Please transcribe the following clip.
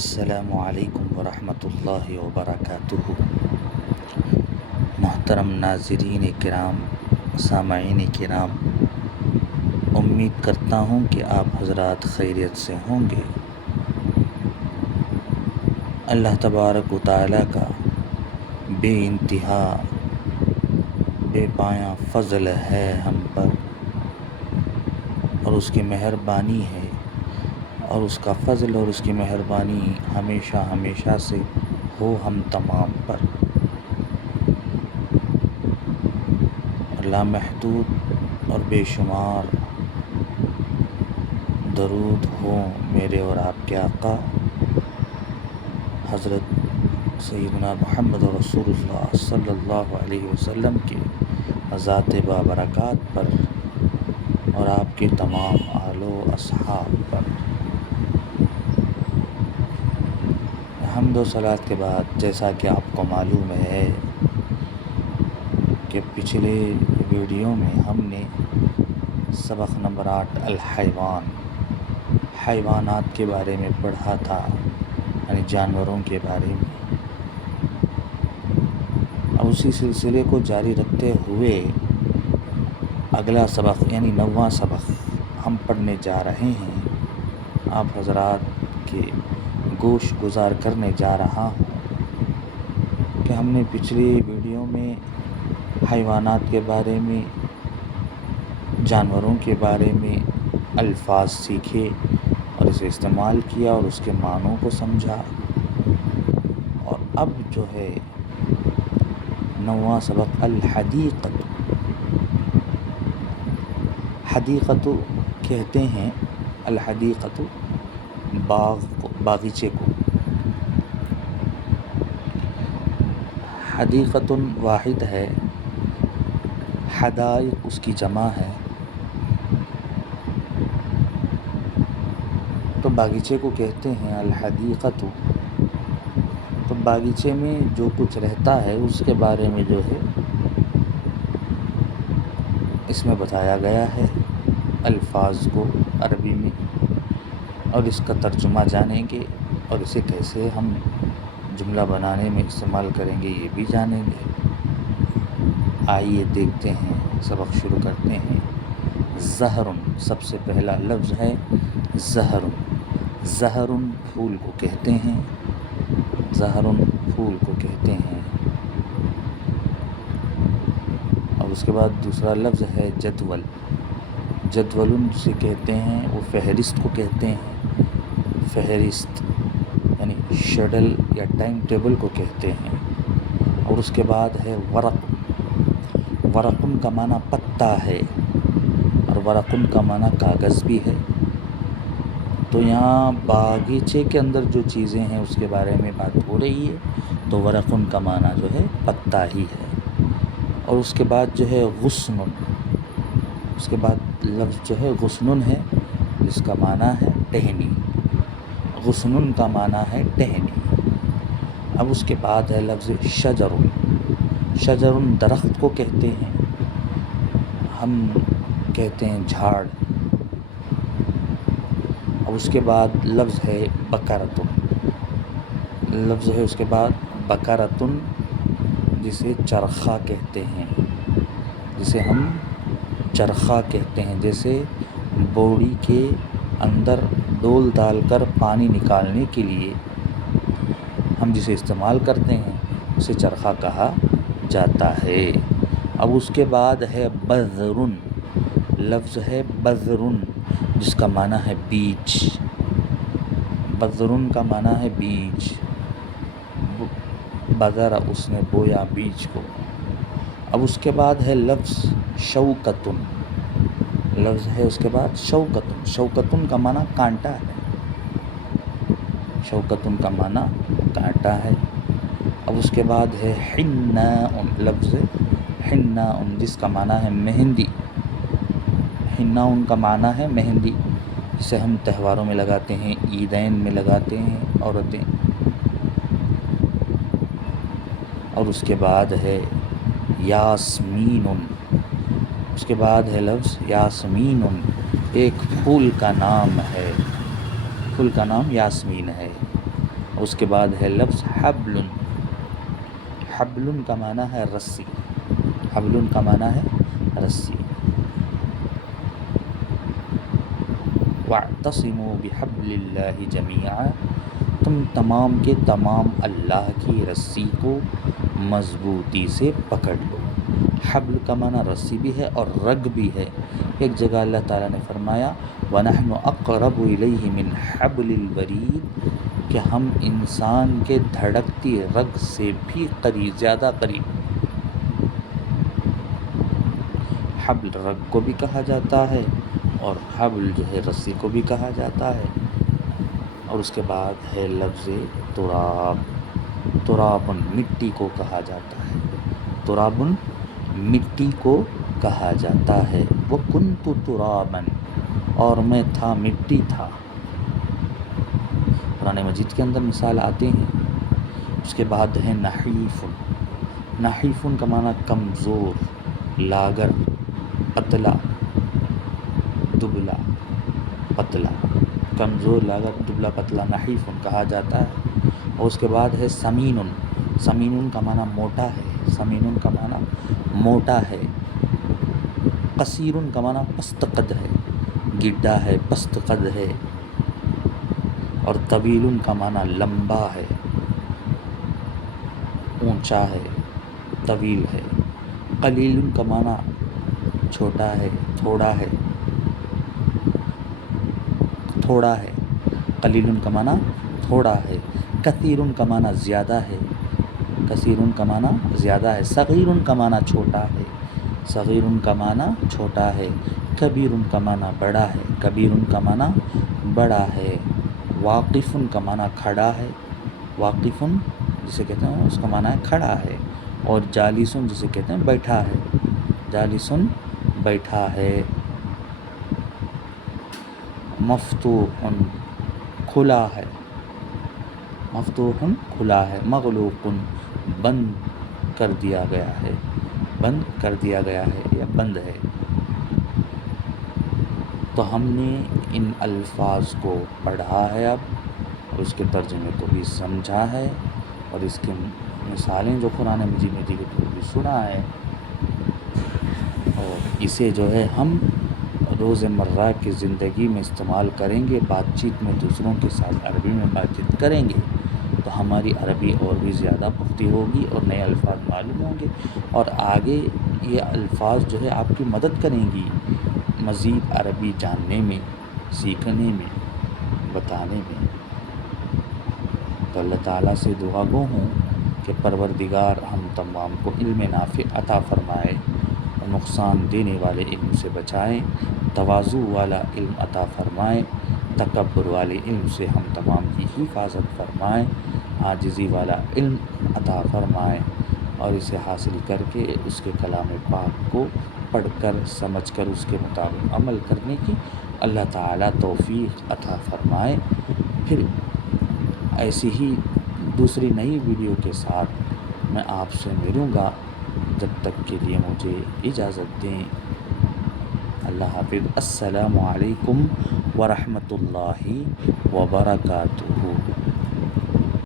السلام علیکم ورحمۃ اللہ وبرکاتہ۔ محترم ناظرین کرام، سامعین کرام، امید کرتا ہوں کہ آپ حضرات خیریت سے ہوں گے۔ اللہ تبارک و تعالیٰ کا بے انتہا بے پایاں فضل ہے ہم پر، اور اس کی مہربانی ہے، اور اس کا فضل اور اس کی مہربانی ہمیشہ ہمیشہ سے ہو ہم تمام پر۔ لامحدود اور بے شمار درود ہوں میرے اور آپ کے آقا حضرت سیدنا محمد رسول اللہ صلی اللہ علیہ وسلم کے ذات بابرکات پر اور آپ کے تمام آل و اصحاب پر۔ حمد و صلوات کے بعد جیسا کہ آپ کو معلوم ہے کہ پچھلے ویڈیو میں ہم نے سبق نمبر 8 الحیوان، حیوانات کے بارے میں پڑھا تھا، یعنی جانوروں کے بارے میں۔ اب اسی سلسلے کو جاری رکھتے ہوئے اگلا سبق یعنی 9واں سبق ہم پڑھنے جا رہے ہیں، آپ حضرات کے گوش گزار کرنے جا رہا ہوں کہ ہم نے پچھلی ویڈیو میں حیوانات کے بارے میں، جانوروں کے بارے میں الفاظ سیکھے اور اسے استعمال کیا اور اس کے معنوں کو سمجھا۔ اور اب جو ہے 9واں سبق الحدیقۃ، حدیقۃ کہتے ہیں، الحدیقۃ باغ کو، باغیچے کو۔ حدیقۃ واحد ہے، حدائق اس کی جمع ہے، تو باغیچے کو کہتے ہیں الحدیقۃ۔ تو باغیچے میں جو کچھ رہتا ہے اس کے بارے میں جو ہے اس میں بتایا گیا ہے الفاظ کو عربی میں، اور اس کا ترجمہ جانیں گے اور اسے کیسے ہم جملہ بنانے میں استعمال کریں گے یہ بھی جانیں گے۔ آئیے دیکھتے ہیں، سبق شروع کرتے ہیں۔ زہر، سب سے پہلا لفظ ہے زہر۔ زہر پھول کو کہتے ہیں، زہر پھول کو کہتے ہیں۔ اور اس کے بعد دوسرا لفظ ہے جدول۔ جدول سے کہتے ہیں، وہ فہرست کو کہتے ہیں، فہرست یعنی شیڈول یا ٹائم ٹیبل کو کہتے ہیں۔ اور اس کے بعد ہے ورق۔ ورقن کا معنی پتا ہے، اور ورقن کا معنی کاغذ بھی ہے۔ تو یہاں باغیچے کے اندر جو چیزیں ہیں اس کے بارے میں بات ہو رہی ہے، تو ورقن کا معنی جو ہے پتا ہی ہے۔ اور اس کے بعد جو ہے غصن، اس کے بعد لفظ جو ہے غصن ہے، جس کا معنی ہے ٹہنی۔ غصن کا معنی ہے ٹہنی۔ اب اس کے بعد ہے لفظ شجر۔ شجر درخت کو کہتے ہیں، ہم کہتے ہیں جھاڑ۔ اب اس کے بعد لفظ ہے بقرۃ۔ لفظ ہے اس کے بعد بقرۃ، جسے چرخہ کہتے ہیں، جسے ہم چرخہ کہتے ہیں۔ جیسے بوڑی کے اندر ڈول ڈال کر پانی نکالنے کے لیے ہم جسے استعمال کرتے ہیں اسے چرخہ کہا جاتا ہے۔ اب اس کے بعد ہے بذر۔ لفظ ہے بذر، جس کا معنی ہے بیج۔ بذر کا معنی ہے بیج۔ بذر، اس نے بویا بیج کو۔ اب اس کے بعد ہے لفظ شوکۃ۔ لفظ ہے اس کے بعد شوکۃ۔ شوکۃ کا معنی کانٹا ہے، شوکۃ کا معنی کانٹا ہے۔ اب اس کے بعد ہے حناء۔ لفظ حناء، جس کا معنی ہے مہندی۔ حناء کا معنی ہے مہندی، جسے ہم تہواروں میں لگاتے ہیں، عیدین میں لگاتے ہیں عورتیں۔ اور اس کے بعد ہے یاسمین۔ اس کے بعد ہے لفظ یاسمین، ایک پھول کا نام ہے، پھول کا نام یاسمین ہے۔ اس کے بعد ہے لفظ حبل. حبل کا معنی ہے رسی. حبل کا معنی ہے رسی. وَاعْتَصِمُوا بِحَبْلِ اللَّهِ جَمِيعًا، تم تمام کے تمام اللہ کی رسی کو مضبوطی سے پکڑ لو. حبل کا معنی رسی بھی ہے اور رگ بھی ہے. ایک جگہ اللہ تعالیٰ نے فرمایا وَنَحْنُ أَقْرَبُ إِلَيْهِ مِنْ حَبْلِ الْوَرِيدِ، کہ ہم انسان کے دھڑکتی رگ سے بھی قریب، زیادہ قریب. حبل رگ کو بھی کہا جاتا ہے اور حبل جو ہے رسی کو بھی کہا جاتا ہے. اور اس کے بعد ہے لفظ تراب. ترابن مٹی کو کہا جاتا ہے. ترابن مٹی کو کہا جاتا ہے. وَكُنْتُ تُرَابًا، اور میں تھا، مٹی تھا. قرآن مجید کے اندر مثال آتے ہیں. اس کے بعد ہے نحیفن. نحیفن کا معنی کمزور، لاغر، پتلا، دبلا، پتلا. کمزور، لاغر، دبلا، پتلا نحیفن کہا جاتا ہے. اور اس کے بعد ہے سمینن. سمینن کا معنی موٹا ہے. سمینن کا معنی موٹا ہے. قصیرن کا معنی پست قد ہے، گڈا ہے، پست قد ہے. اور طویل کا معنی لمبا ہے، اونچا ہے، طویل ہے. قلیل کا معنی چھوٹا ہے، تھوڑا ہے، تھوڑا ہے. قلیل کا معنی تھوڑا ہے. کثیر کا معنی زیادہ ہے. کثیر کا معنی زیادہ ہے. صغیر کا معنی چھوٹا ہے. صغیر کا معنی چھوٹا ہے. کبیر کا معنی بڑا ہے. کبیر کا معنی بڑا ہے. واقف کا معنی کھڑا ہے. واقف جسے کہتے ہیں اس کا معنی ہے کھڑا ہے. اور جالسن جسے کہتے ہیں بیٹھا ہے. جالسن بیٹھا ہے. مفتوح کھلا ہے. مفتوح کھلا ہے. مغلوق بند کر دیا گیا ہے. بند کر دیا گیا ہے یا بند ہے. تو ہم نے ان الفاظ کو پڑھا ہے اب، اور اس کے ترجمے کو بھی سمجھا ہے، اور اس کی مثالیں جو قرآن مجید میں دی گئی وہ بھی سنا ہے. اور اسے جو ہے ہم روز مرہ کی زندگی میں استعمال کریں گے. بات چیت میں دوسروں کے ساتھ عربی میں بات چیت کریں گے تو ہماری عربی اور بھی زیادہ پختہ ہوگی اور نئے الفاظ معلوم ہوں گے. اور آگے یہ الفاظ جو ہے آپ کی مدد کریں گی مزید عربی جاننے میں، سیکھنے میں، بتانے میں. تو اللہ تعالیٰ سے دعا گو ہوں کہ پروردگار ہم تمام کو علم نافع عطا فرمائے، اور نقصان دینے والے علم سے بچائیں، تواضع والا علم عطا فرمائیں، تکبر والے علم سے ہم تمام کی حفاظت فرمائیں، عاجزی والا علم عطا فرمائیں، اور اسے حاصل کر کے اس کے کلام پاک کو پڑھ کر سمجھ کر اس کے مطابق عمل کرنے کی اللہ تعالیٰ توفیق عطا فرمائے. پھر ایسی ہی دوسری نئی ویڈیو کے ساتھ میں آپ سے ملوں گا. جب تک کے لیے مجھے اجازت دیں. اللہ حافظ. السلام علیکم ورحمۃ اللہ وبرکاتہ.